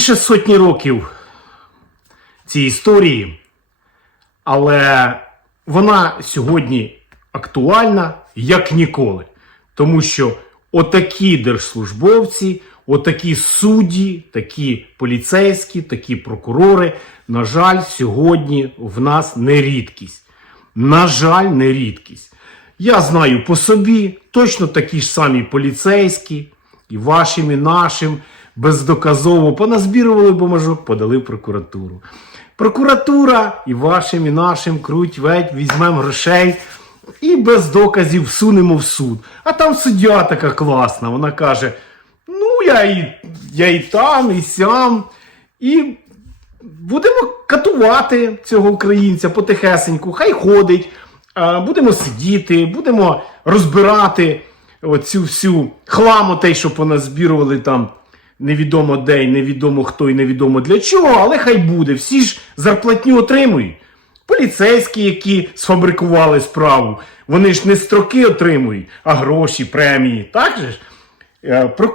більше сотні років цій історії, але вона сьогодні актуальна як ніколи. Тому що отакі держслужбовці, отакі судді, такі поліцейські, такі прокурори, на жаль, сьогодні в нас не рідкість. На жаль, не рідкість. Я знаю по собі точно такі ж самі поліцейські, і вашим, і нашим бездоказово поназбірували бумажок, подали в прокуратуру. Прокуратура і вашим, і нашим круть ведь, візьмемо грошей і без доказів всунемо в суд. А там суддя така класна, вона каже: ну, я і, я і там, і сям. І будемо катувати цього українця потихесеньку, хай ходить. Будемо сидіти, будемо розбирати оцю всю хламу, те, що поназбірували там невідомо де, і невідомо хто і невідомо для чого, але хай буде. Всі ж зарплатню отримують. Поліцейські, які сфабрикували справу, вони ж не строки отримують, а гроші, премії. Так же ж? Е,